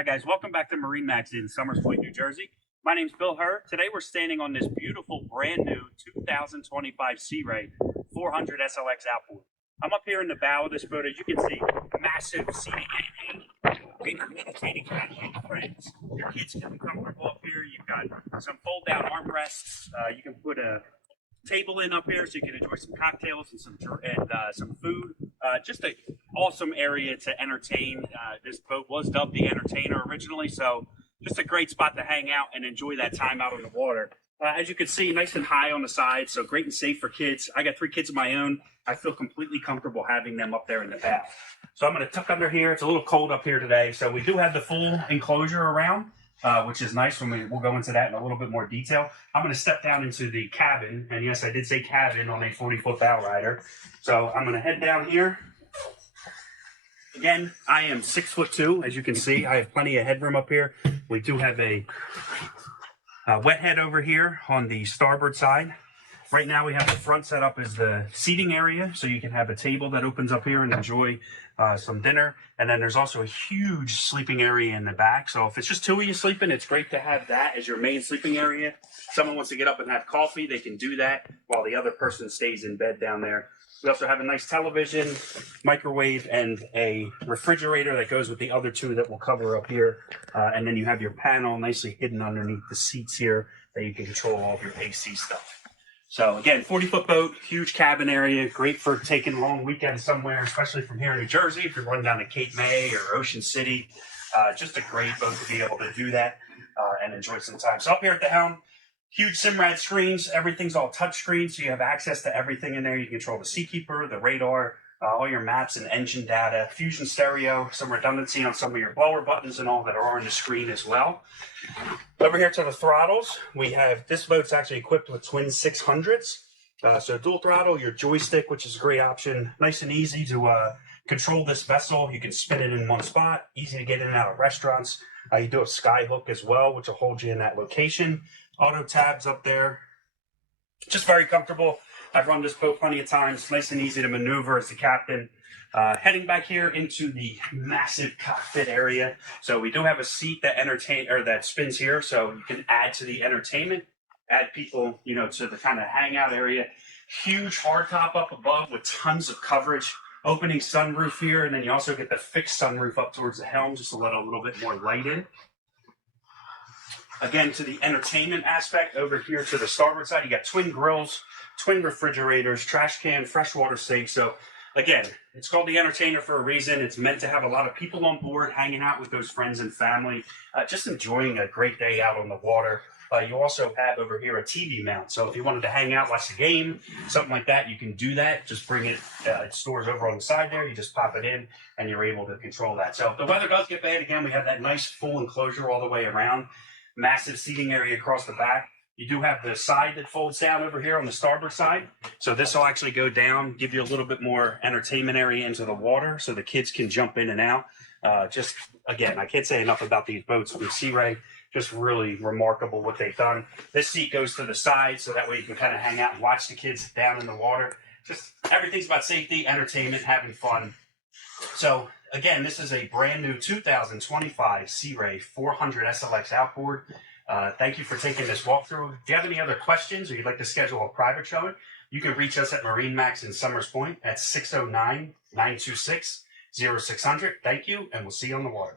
Hi guys, welcome back to MarineMax in Summers Point, New Jersey. My name's Bill Hur. Today we're standing on this beautiful brand new 2025 Sea Ray 400 SLX Outboard. I'm up here in the bow of this boat. As you can see, massive seating area. Great for meditating with friends. Your kids can be comfortable up here. You've got some fold down armrests. You can put a table in up here so you can enjoy some cocktails and some food. Just an awesome area to entertain. This boat was dubbed the Entertainer originally, so just a great spot to hang out and enjoy that time out on the water. As you can see, nice and high on the side, so great and safe for kids. I got 3 kids of my own. I feel completely comfortable having them up there in the bow. So I'm going to tuck under here. It's a little cold up here today, so we do have the full enclosure around. Which is nice. We'll go into that in a little bit more detail. I'm going to step down into the cabin, and yes, I did say cabin on a 40-foot bow rider. So I'm going to head down here. Again, I am 6'2", as you can see. I have plenty of headroom up here. We do have a wet head over here on the starboard side. Right now we have the front set up as the seating area, so you can have a table that opens up here and enjoy some dinner. And then there's also a huge sleeping area in the back. So if it's just 2 of you sleeping, it's great to have that as your main sleeping area. If someone wants to get up and have coffee, they can do that while the other person stays in bed down there. We also have a nice television, microwave, and a refrigerator that goes with the other 2 that we'll cover up here. And then you have your panel nicely hidden underneath the seats here that you can control all of your AC stuff. So again, 40-foot boat, huge cabin area, great for taking long weekends somewhere, especially from here in New Jersey. If you're running down to Cape May or Ocean City, just a great boat to be able to do that and enjoy some time. So up here at the helm, huge Simrad screens. Everything's all touchscreen, so you have access to everything in there. You can control the Seakeeper, the radar, all your maps and engine data, Fusion stereo, some redundancy on some of your blower buttons and all that are on the screen as well. Over here to the throttles, we have, this boat's actually equipped with twin 600s. So dual throttle, your joystick, which is a great option. Nice and easy to control this vessel. You can spin it in one spot, easy to get in and out of restaurants. You do have sky hook as well, which will hold you in that location. Auto tabs up there. Just very comfortable. I've run this boat plenty of times. Nice and easy to maneuver as the captain. Heading back here into the massive cockpit area. So we do have a seat that spins here, so you can add to the entertainment, add people, to the kind of hangout area. Huge hardtop up above with tons of coverage. Opening sunroof here, and then you also get the fixed sunroof up towards the helm just to let a little bit more light in. Again, to the entertainment aspect, over here to the starboard side, you got twin grills, twin refrigerators, trash can, freshwater sink. So again, it's called the Entertainer for a reason. It's meant to have a lot of people on board, hanging out with those friends and family, just enjoying a great day out on the water. You also have over here a TV mount. So if you wanted to hang out, watch the game, something like that, you can do that. Just bring it, it stores over on the side there. You just pop it in and you're able to control that. So if the weather does get bad, again, we have that nice full enclosure all the way around. Massive seating area across the back. You do have the side that folds down over here on the starboard side. So this will actually go down, give you a little bit more entertainment area into the water so the kids can jump in and out. Just, again, I can't say enough about these boats from Sea Ray. Just really remarkable what they've done. This seat goes to the side so that way you can kind of hang out and watch the kids down in the water. Just everything's about safety, entertainment, having fun. So again, this is a brand new 2025 Sea Ray 400 SLX outboard. Thank you for taking this walkthrough. If you have any other questions or you'd like to schedule a private showing, you can reach us at MarineMax in Summers Point at 609-926-0600. Thank you, and we'll see you on the water.